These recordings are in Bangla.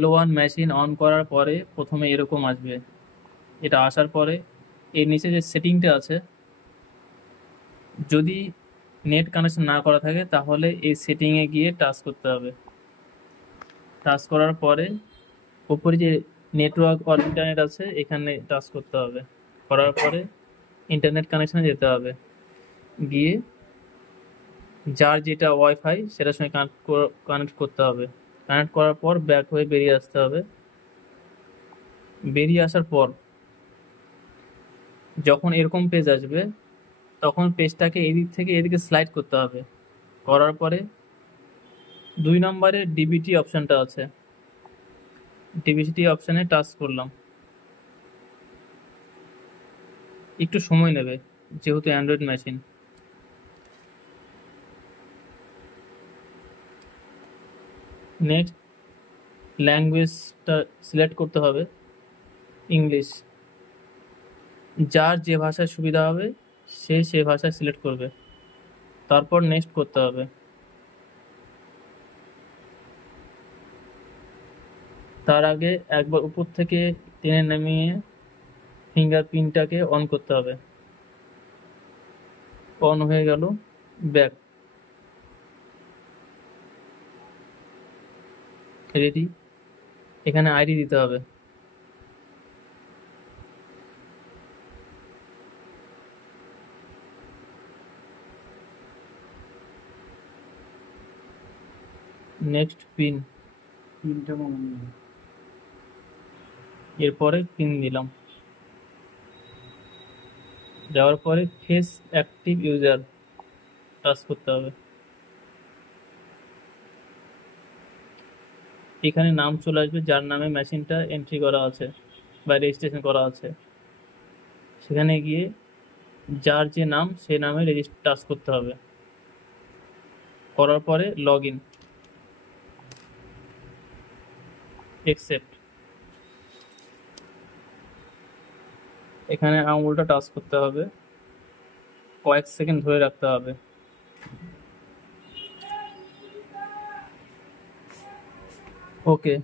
L1 মেশিন অন করার পরে প্রথমে এরকম আসবে। এটা আসার পরে এর নিচে যে সেটিংটা আছে, যদি নেট কানেকশন না করা থাকে তাহলে এই সেটিংয়ে গিয়ে টাচ করতে হবে। টাচ করার পরে উপরে যে নেটওয়ার্ক অর ইন্টারনেট আছে এখানে টাচ করতে হবে। করার পরে ইন্টারনেট কানেকশনে যেতে হবে, গিয়ে যার যেটা ওয়াইফাই সেটার সঙ্গে কানেক্ট করতে হবে। কানেক্ট করার পর ব্যাক হয়ে বেরিয়ে আসতে হবে। বেরিয়ে আসার পর যখন এরকম পেজ আসবে তখন পেজটাকে এদিক থেকে এদিকে স্লাইড করতে হবে। করার পরে 2 নম্বরে ডিবিটি অপশনটা আছে, ডিবিটি অপশনে টাচ করলাম। একটু সময় নেবে যেহেতু অ্যান্ড্রয়েড মেশিন। নেক্সট ল্যাঙ্গুয়েজটা সিলেক্ট করতে হবে, ইংলিশ। যার যে ভাষায় সুবিধা হবে সে সেই ভাষায় সিলেক্ট করবে। তারপর নেক্সট করতে হবে। তার আগে একবার উপর থেকে টেনে নামিয়ে ফিঙ্গারপ্রিন্টটাকে অন করতে হবে। অন হয়ে গেল, ব্যাক। রেডি। এখানে আইডি দিতে হবে। নেক্সট পিন, পিনটা মনে নেই। এরপরে পিন দিলাম। দেওয়ার পরে ফেস অ্যাক্টিভ ইউজার টাচ করতে হবে। এখানে নাম চলে আসবে যার নামে মেশিনটা এন্ট্রি করা আছে বা রেজিস্ট্রেশন করা আছে। সেখানে গিয়ে যার যে নাম সে নামে টাচ করতে হবে। করার পরে লগ ইন, অ্যাকসেপ্ট। এখানে আঙুলটা টাচ করতে হবে, কয়েক সেকেন্ড ধরে রাখতে হবে। Okay,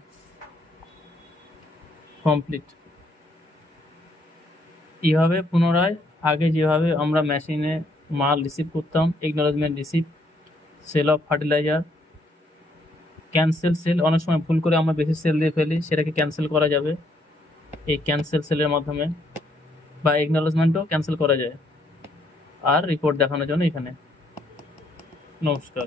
complete. এইভাবে পুনরায় আগে যেভাবে আমরা মেশিনে মাল রিসিভ করতাম, acknowledgement receive, sale of fertiliser, cancel sale, অনেক সময় ভুল করে আমরা বেশি সেল দিয়ে ফেলি, সেটাকে ক্যান্সেল করা যাবে এই ক্যান্সেল সেলের মাধ্যমে, বা একনলেজমেন্টও ক্যান্সেল করা যায়। আর রিপোর্ট দেখানোর জন্য এখানে। নমস্কার।